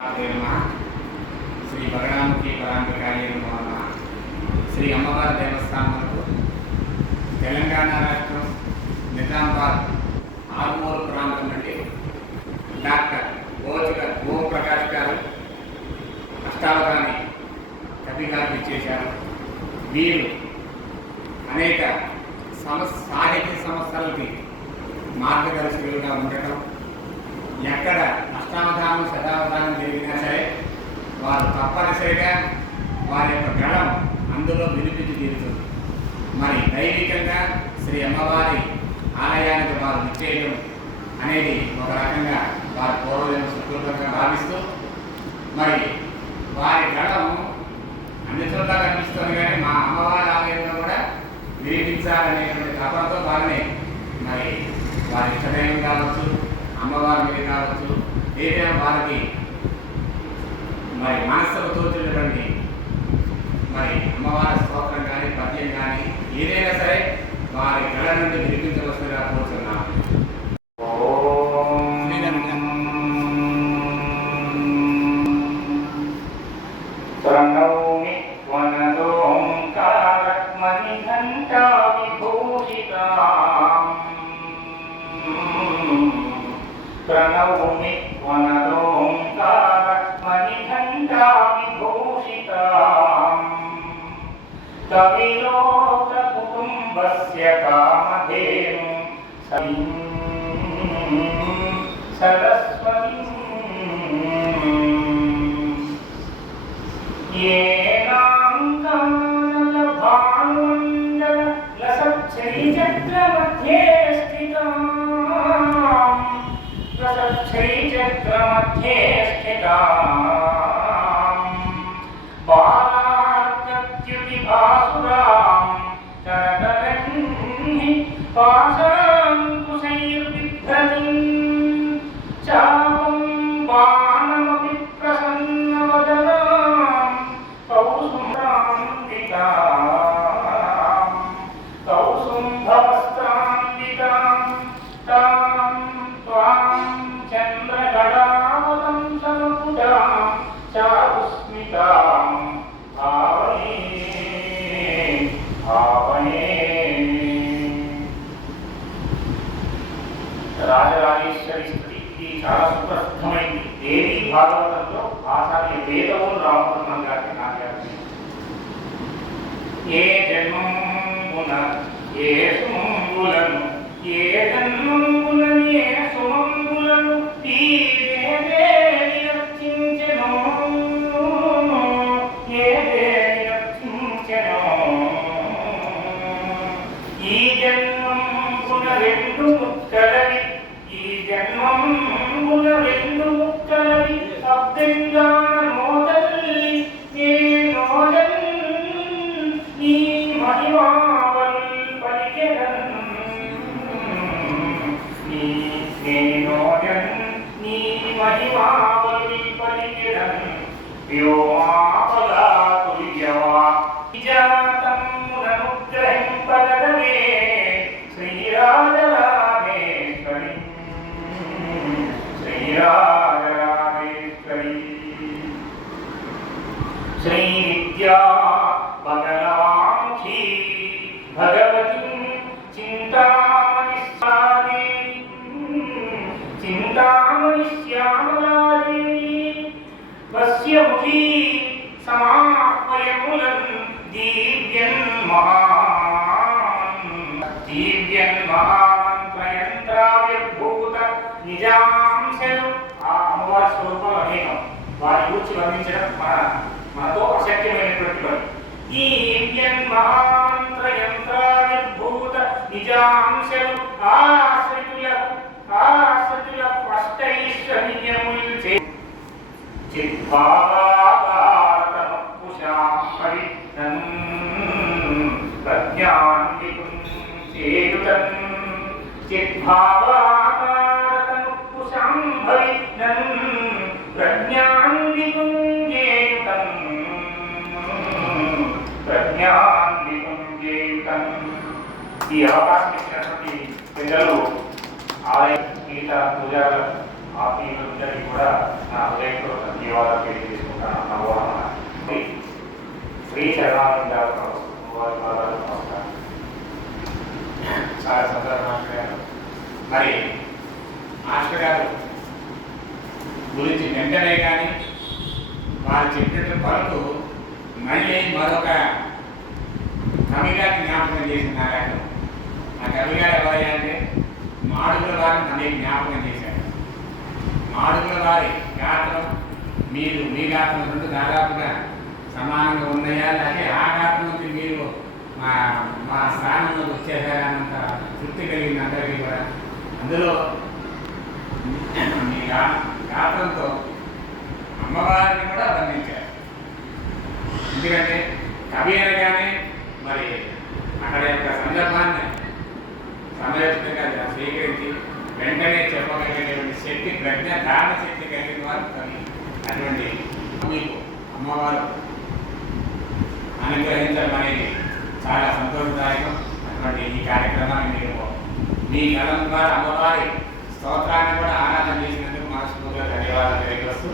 శ్రీ భగవానుకి పరాంబికాయ నమః. శ్రీ అమ్మవారి దేవస్థానంలో తెలంగాణ రాష్ట్రం నిజామాబాద్ ఆర్మూరు ప్రాంతం నుండి డాక్టర్ ఓంప్రకాష్ గారు అష్టావధాని కవిగారు ఇచ్చేశారు. వీరు అనేక సాహిత్య సంస్థలకి మార్గదర్శకులుగా ఉండటం, ఎక్కడ అష్టావధానం శతావధానం జరిగినా సరే వారు తప్పనిసరిగా వారి యొక్క గళం అందులో వినిపించి తీరుతుంది. మరి దైవికంగా శ్రీ అమ్మవారి ఆలయానికి వారు నిశ్చయం అనేది ఒక రకంగా వారి పూర్వజన్మ సుకృతంగా భావిస్తూ, మరి వారి గళం అన్ని చోట్ల కనిపిస్తుంది, కానీ మా అమ్మవారి ఆలయంలో కూడా వినిపించాలనేటువంటి తపంతో వారిని మరి వారి ఇష్టదైవం కావచ్చు, అమ్మవారి మీద కావచ్చు, ఏదైనా వారికి మరి మనస్సుకు తోచినటువంటి మరి అమ్మవారి స్తోత్రం కానీ పద్యం కానీ ఏదైనా సరే వారి కళ నుండి వినిపించవలసిందిగా కోరుతున్నాము. प्रणौमि वनदोंकारमणिघण्टा विभूषिताम् कविलोककुटुम्बस्य कामधेनुं सरस्वतीम् येनाङ्कानलभानुमण्डलसच्छरीचक्रमध्ये श्रीचक्रमध्ये स्थिताम् बालार्कद्युतिभासुरां करकरन्हि पाशाङ्कुशैर्बिभ्रतीं चापं बाणमपि प्रसन्नवदनां कौसुम्भवस्त्रान्वितां तां त्वां चन्द्रगणावतं समुदां चारुस्मितां भावये రాజరాజేశ్వరి స్థుతి చాలా సుప్రసిద్ధమైంది. దేవి భాగవతంలో ఆచార్య వేదవులు రామకృష్ణం గారికి నాట్యాలు ఏ జన్మమున ఏ సుమంగులను ఏ జన్మములను ఏ సుమంగులను ఈ దేవి రక్షించెను ఏ దేవి రక్షించెను ఈ జన్మమున రెండు ముక్కలవి ఈ జన్మమున రెండు ముక్కలవి అబ్దంగా మోదల్లి ఏ నోదల్ నీ మహిమావల్ పలికెదన్ నీ మహిమావల్ పలికెదన్ వ్యోమాపలాతుల్యవా విజాతం అనుగ్రహింపదవే శ్రీరాజరాజేశ్వరి శ్రీరాజరాజేశ్వరి శ్రీ విద్యా బగలాముఖి భగవతి చింతామణి శ్యామలాదేవి వస్యముఖి సమాహ్వయములన్ దివ్యన్మహామంత్రయంత్రావిర్భూత నిజాంశలు. ఆ అమ్మవారి స్వరూపం అనేకం, వారి గురించి వర్ణించడం మనతో అశక్యమైనటువంటి పని. దివ్యన్మహామంత్రయంత్రావిర్భూత నిజాంశలు ఆశ్రితుల అష్టైశ్వర్యముల్ చిద్భావాకారతమపుషాం పరిణం ప్రజ్ఞాన్వితుం చేయుతం చిద్భావాకారతమపుషాం పరిణం ప్రజ్ఞాన్వితుం చేయుతం ఈ అవకాశం ఇచ్చినటువంటి పెద్దలు ఆలయ గీత పూజారులు ఆత్మీయులందరికీ కూడా నా హృదయపూర్వక ధన్యవాదాలు తెలియజేసుకుంటాను. నమోహన శ్రీ చరణానంద నమస్కారం. చాలా సందర్భం మాస్టర్ గారు. మరి మాస్టర్ గారు గురించి వెంటనే కానీ వారు చెప్పినట్టు పలుకు మళ్ళీ మరొక కవిగారి జ్ఞాపకం చేసినారు. ఆయన ఆ కవిగారు ఎవరయ్యా అంటే మాడుగుల వారిని మళ్ళీ జ్ఞాపకం చేశారు. మాడుగుల వారి గాత్రం మీ గాత్రం రెండు దాదాపుగా సమానంగా ఉన్నాయా, లేకపోతే ఆ గాత్రం నుంచి మీరు మా స్థానంలో వచ్చేసారన్నంత తృప్తి కలిగింది అందరికీ కూడా. అందులో మీ గాత్రంతో అమ్మవారిని కూడా వర్ణించారు. ఎందుకంటే కవి అనగానే మరి అక్కడ యొక్క సందర్భాన్ని సమయోచితంగా స్వీకరించి వెంటనే చెప్పగలిగేటువంటి శక్తి, ప్రజ్ఞ, ధారణ శక్తి కలిగిన వారు కవి. అటువంటి మీకు అమ్మవారు అనుగ్రహించడం అనేది చాలా సంతోషదాయకం. అటువంటి ఈ కార్యక్రమాన్ని మీరు మీ కలం ద్వారా అమ్మవారి స్తోత్రాన్ని కూడా ఆరాధన చేసినందుకు మనస్ఫూర్తిగా ధన్యవాదాలు తెలియజేస్తూ